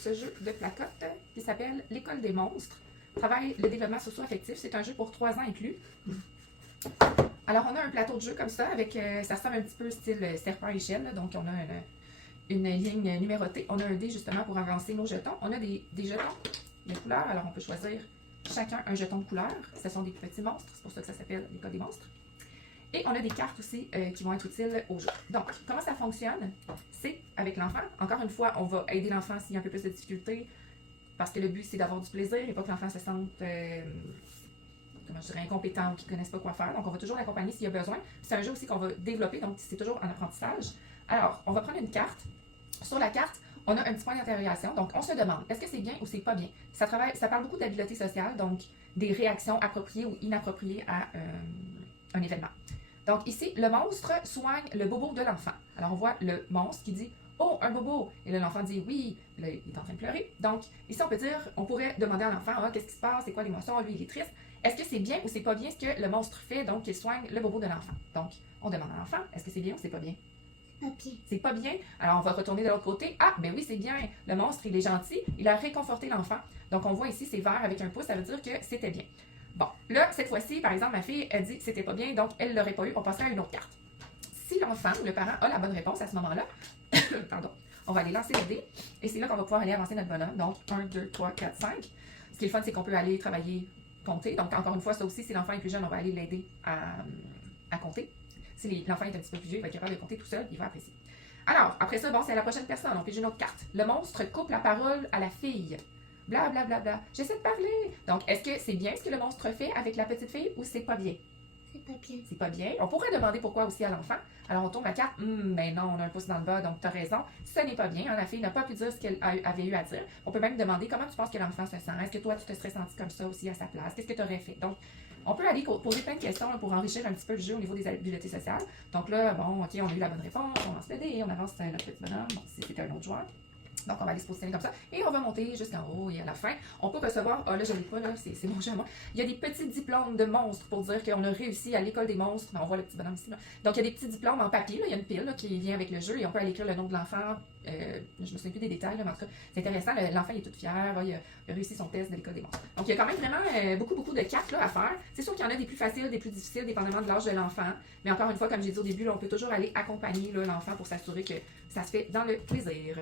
ce jeu de placotte qui s'appelle L'école des monstres. Travaille le développement socio-affectif. C'est un jeu pour 3 ans et plus. Alors, on a un plateau de jeu comme ça, avec ça ressemble un petit peu style serpent à échelle. Là, donc, on a une ligne numérotée. On a un dé justement pour avancer nos jetons. On a des jetons de couleurs. Alors, on peut choisir chacun un jeton de couleur. Ce sont des petits monstres. C'est pour ça que ça s'appelle l'école des monstres. Et on a des cartes aussi qui vont être utiles au jeu. Donc, comment ça fonctionne? C'est avec l'enfant. Encore une fois, on va aider l'enfant s'il y a un peu plus de difficultés, parce que le but, c'est d'avoir du plaisir et pas que l'enfant se sente, comment je dirais, incompétent ou qu'il ne connaisse pas quoi faire. Donc, on va toujours l'accompagner s'il y a besoin. C'est un jeu aussi qu'on va développer, donc c'est toujours en apprentissage. Alors, on va prendre une carte. Sur la carte, on a un petit point d'interrogation. Donc, on se demande, est-ce que c'est bien ou c'est pas bien? Ça parle beaucoup d'habileté sociale, donc des réactions appropriées ou inappropriées à un événement. Donc ici, le monstre soigne le bobo de l'enfant. Alors on voit le monstre qui dit « Oh, un bobo! » Et là, l'enfant dit « Oui! » Là, il est en train de pleurer. Donc ici, on pourrait demander à l'enfant « Ah, qu'est-ce qui se passe? C'est quoi l'émotion? Lui, il est triste. » Est-ce que c'est bien ou c'est pas bien ce que le monstre fait, donc qu'il soigne le bobo de l'enfant? Donc, on demande à l'enfant « Est-ce que c'est bien ou c'est pas bien? » Pas bien. C'est pas bien. Alors, on va retourner de l'autre côté. Ah, ben oui, c'est bien. Le monstre, il est gentil. Il a réconforté l'enfant. Donc, on voit ici, c'est vert avec un pouce. Ça veut dire que c'était bien. Bon, là, cette fois-ci, par exemple, ma fille, elle dit c'était pas bien, donc elle l'aurait pas eu. On passerait à une autre carte. Si l'enfant ou le parent a la bonne réponse à ce moment-là, pardon, on va aller lancer le dé. Et c'est là qu'on va pouvoir aller avancer notre bonhomme. Donc, 1, 2, 3, 4, 5. Ce qui est le fun, c'est qu'on peut aller travailler, compter. Donc, encore une fois, ça aussi, si l'enfant est plus jeune, on va aller l'aider à compter. Si l'enfant est un petit peu plus vieux, il va être capable de compter tout seul, il va apprécier. Alors, après ça, bon, c'est à la prochaine personne. On pige une autre carte. Le monstre coupe la parole à la fille. Bla, bla, bla, bla. J'essaie de parler. Donc, est-ce que c'est bien ce que le monstre fait avec la petite fille ou c'est pas bien? C'est pas bien. C'est pas bien. On pourrait demander pourquoi aussi à l'enfant. Alors, on tourne la carte. Ben non, on a un pouce dans le bas, donc tu as raison. Ce n'est pas bien. Hein, la fille n'a pas pu dire ce qu'elle avait eu à dire. On peut même demander comment tu penses que l'enfant se sent. Est-ce que toi, tu te serais senti comme ça aussi à sa place? Qu'est-ce que tu aurais fait? Donc, on peut aller poser plein de questions là, pour enrichir un petit peu le jeu au niveau des habiletés sociales. Donc là, bon, OK, on a eu la bonne réponse. On lance le dé, on avance notre petit bonhomme. Bon, si c'était un autre joueur. Donc, on va aller se positionner comme ça. Et on va monter jusqu'en haut et à la fin, on peut recevoir, là, je ne l'ai pas, là, c'est mon jeu à moi. Il y a des petits diplômes de monstres pour dire qu'on a réussi à l'école des monstres. On voit le petit bonhomme ici. Là. Donc, il y a des petits diplômes en papier. Là. Il y a une pile là, qui vient avec le jeu et on peut aller écrire le nom de l'enfant. Je me souviens plus des détails, là, mais en tout cas, c'est intéressant. L'enfant est tout fier. Il a réussi son test de l'école des monstres. Donc, il y a quand même vraiment beaucoup de cartes là, à faire. C'est sûr qu'il y en a des plus faciles, des plus difficiles, dépendamment de l'âge de l'enfant. Mais encore une fois, comme j'ai dit au début, là, on peut toujours aller accompagner l'enfant pour s'assurer que ça se fait dans le plaisir.